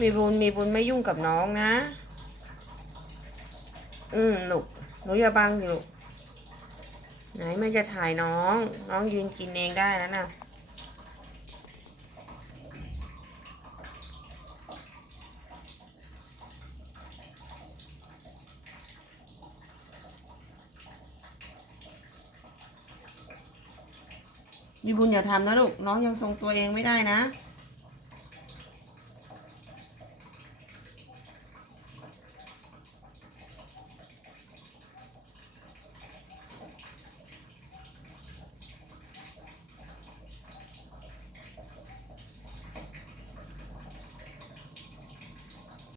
มีบุญไม่ยุ่งกับน้องนะลูกหนูอย่าบังสิลูกไหนมันจะถ่ายน้องยืนกินเองได้แล้วนะมีบุญอย่าทำนะลูกน้องยังทรงตัวเองไม่ได้นะ